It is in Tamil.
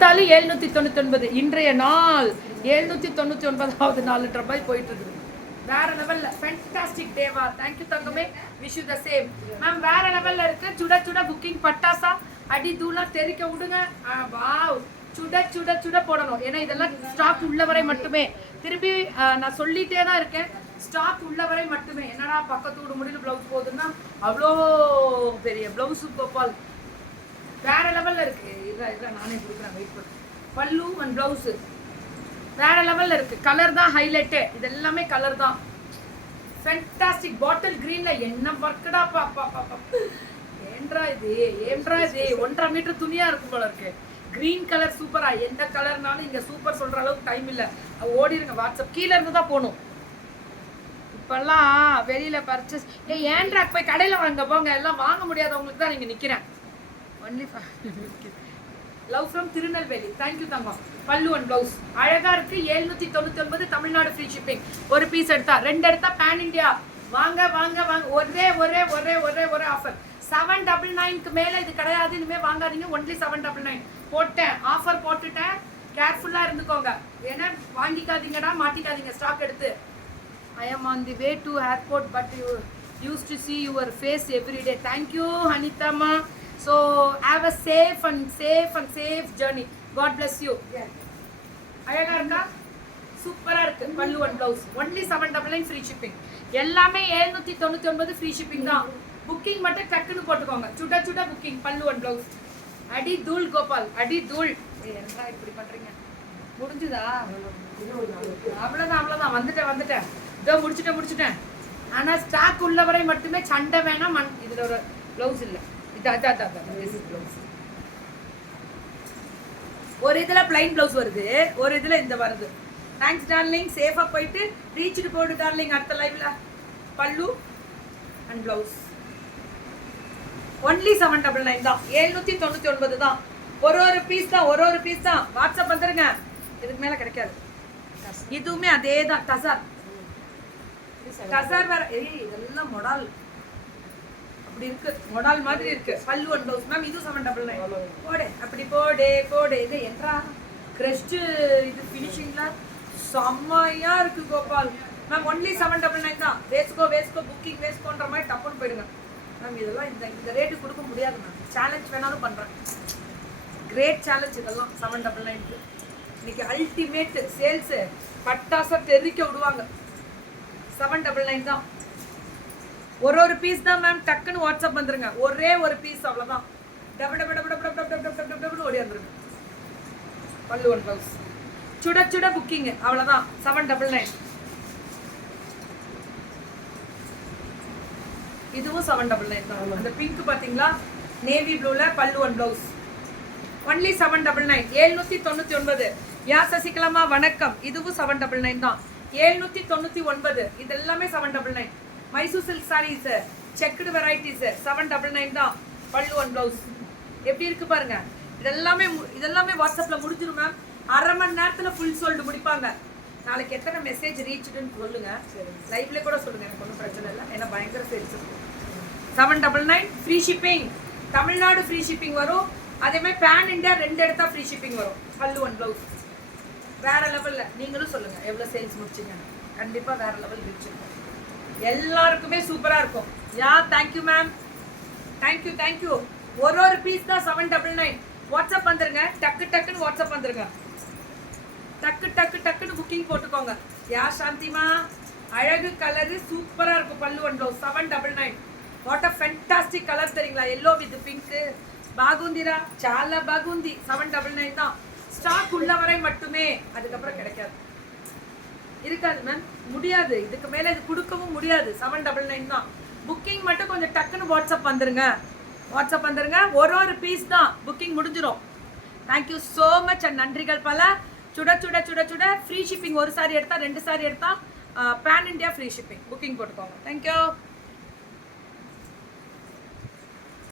799 இன்றைய நாள் 799வது நாளுன்ற மாதிரி போயிட்டு இருக்குது. வேற லெவல்ல ஃபேண்டாஸ்டிக் டேவா. தேங்க்யூ தங்கமே, wish you the same ma'am. வேற லெவல்ல இருக்கு. சுட சுட புக்கிங் பட்டாசா அடி தூளா தெரிக்க விடுங்க. வாவ், சுட சுட சுட போடணும். ஏன்னா இதெல்லாம் ஸ்டாக் உள்ளவரை மட்டுமே. திரும்பி நான் சொல்லிட்டே தான் இருக்கேன், ஸ்டாக் உள்ளவரை மட்டுமே. என்னடா பக்கத்து வீடு முடியல பிளவுஸ் போகுதுன்னா அவ்வளோ பெரிய பிளவுஸு கோபால் வேற லெவல்ல இருக்கு. இதான் நானே கொடுக்குறேன், வெயிட் பண்ணு. பல்லு அண்ட் பிளவுஸு வேற லெவல்ல இருக்கு. கலர் தான் ஹைலைட்டு. இது எல்லாமே கலர் தான். ஃபேண்டாஸ்டிக் பாட்டில் கிரீன்ல என்ன ஒர்க்கடா பாப்பா. ஏன்றா இது 1.5 மீட்டர் துணியா இருக்கும் போல இருக்கு. கிரீன் கலர் சூப்பரா. எந்த கலர்னாலும் இங்க சூப்பர் சொல்ற அளவுக்கு டைம் இல்ல. ஓடிடுங்க, வாட்ஸ்அப் கீழே இருந்து தான் போகணும். இப்பெல்லாம் வெளியில பர்ச்சேஸ் ஏன்ட்ரா போய் கடையில வாங்க போங்க. எல்லாம் வாங்க முடியாதவங்களுக்கு தான் நீங்க நிக்கிறேன். Only love from Tirunelveli. Thank you தங்கம். பல்லு அண்ட் பிளவுஸ் அழகா இருக்கு. 799 தமிழ்நாடு ஃப்ரீ ஷிப்பிங். ஒரு பீஸ் எடுத்தா, 2 எடுத்தா பேன் இண்டியா. வாங்க வாங்க வாங்க. ஒரே ஒரே ஒரே ஒரே ஒரே ஆஃபர். 799க்கு மேல இது கிடையாது. இனிமே வாங்காதீங்க. ஒன்லி 799 போட்டேன். ஆஃபர் போட்டுட்டேன். கேர்ஃபுல்லா இருந்துக்கோங்க. ஏன்னா வாங்கிக்காதீங்கடா, மாட்டிக்காதீங்க ஸ்டாக் எடுத்து. I am on the way to airport but you used to see your face every day. Thank you Hanitama. So have a safe journey. God bless you. அழகா இருக்கா? சூப்பரா இருக்கு. பல்லு and blouse only 799 free shipping. எல்லாமே 799 ஃப்ரீ ஷிப்பிங் தான். புக்கிங் மட்டும் டக்குன்னு போட்டுக்கோங்க. சுட சுட புக்கிங். பல்லு அண்ட் பிளவுஸ் அடி தூள் கோபால், அடி தூள். என்ன இப்படி பண்றீங்க? முடிஞ்சுதா? அவ்வளவுதான். வந்துட்டேன். இதோ முடிச்சுட்டேன். ஆனா ஸ்டாக் உள்ளவரை மட்டுமே. சண்டை வேணாம். இதுல ஒரு பிளவுஸ் இல்ல. ஒரு இதுல பிளைன் பிளவுஸ் வருது, ஒரு இதுல இந்த வருது. Thanks darling. சேஃபா போயிட்டு ரீச்டு போடு டார்லிங். அடுத்த லைவ்ல பல்லு அண்ட் பிளவுஸ் ஒன்லி 799 தான். 799 தான். ஒரு பீஸ் தான். வாட்ஸ்அப் வந்துருங்க. இதுக்கு மேல கிடைக்காது. இதுவுமே அதே தான். டசர் வேற. இதெல்லாம் மொடால் அப்படி இருக்கு. மொடால் மாதிரி இருக்கு. பல்லு அண்ட் பிளவுஸ் மேம். இது 799 போடு. அப்படி போடு. இது என்றா கிரஷ்ட் இது ஃபினிஷிங்ல செம்மையா இருக்கு கோபால் மேம். ஒன்லி 799 தான். வேஸ்கோ புக்கிங் வேஸ்கோன்ற மாதிரி டப்புன்னு போயிடுங்க மேம். இதெல்லாம் இந்த ரேட்டு கொடுக்க முடியாது மேம். சேலஞ்ச் வேணாலும் பண்றேன். கிரேட் சேலஞ்ச் இதெல்லாம் 799க்கு. இன்னைக்கு அல்டிமேட் சேல்ஸ். பட்டாசா தெரிக்க விடுவாங்க. 799 தான். ஒரு பீஸ் தான் மேம். டக்குன்னு வாட்ஸ்அப் வந்துருங்க. ஒரே ஒரு பீஸ் அவ்வளவுதான். டபுள் ஓடி வந்துருங்க. பல்லு ஒன் பிளவுஸ் சுட புக்கிங் அவ்வளவுதான். 799. இதுவும் 799 தான். அந்த பிங்க் பாத்தீங்களா, நேவி ப்ளூல பல்லு ஒன் பிளவுஸ் ஒன்லி 799. 799. யா சசிகலாமா வணக்கம். இதுவும் 799 தான். 799. இது எல்லாமே 799. Mysore silk sarees checked varieties 799 தான். பல்லு ஒன் பிளவுஸ் எப்படி இருக்கு பாருங்க. இதெல்லாமே வாட்ஸ்அப்ல முடிஞ்சிடும் மேம். அரை மணி நேரத்துல ஃபுல் சோல்டு முடிப்பாங்க. நாளைக்கு எத்தனை மெசேஜ் ரீச்டுன்னு சொல்லுங்க. லைவ்ல கூட சொல்லுங்க, எனக்கு ஒன்றும் பிரச்சனை இல்லை. ஏன்னா பயங்கர சேல்ஸ் இருக்கும். 799 free shipping. Tamil Nadu free shipping வரும். அதே மாதிரி பேன் இண்டியா 2 எடுத்தா ஃப்ரீ ஷிப்பிங் வரும். பல்லு ஒன் பிளவுஸ் வேற லெவல்ல. நீங்களும் சொல்லுங்க எவ்வளவு சேல்ஸ் முடிச்சிங்க. கண்டிப்பா வேற லெவல் ரீச் இருக்கும். எல்லாருக்குமே சூப்பரா இருக்கும். Yeah thank you ma'am. தேங்க்யூ. ஒரு பீஸ் தான் 799. வாட்ஸ்அப் வந்துருங்க. டக்குன்னு வாட்ஸ்அப் வந்துருங்க. டக்குன்னு புக்கிங் போட்டுக்கோங்க. யா சாந்திமா. அழகு கலரு சூப்பரா இருக்கும். பல்லு one blouse 799. What a fantastic colour தெரியுங்களா? Yellow with pink. பாகுந்திரா சால பாகுந்தி 799 தான். ஸ்டாக் உள்ளவரை மட்டுமே. அதுக்கப்புறம் கிடைக்காது, இருக்காது மேம். முடியாது. இதுக்கு மேல இது கொடுக்கவும் முடியாது. 799 தான். புக்கிங் மட்டும் கொஞ்சம் டக்குன்னு வாட்ஸ்அப் வந்துருங்க. ஒரு பீஸ் தான். புக்கிங் முடிஞ்சிடும். தேங்க்யூ சோ மச் அண்ட் நன்றிகள் பல. சுட ஃப்ரீ ஷிப்பிங். ஒரு சாரி எடுத்தா 2 சாரி எடுத்தா pan India free shipping. Booking போட்டுக்கோங்க. தேங்க்யூ.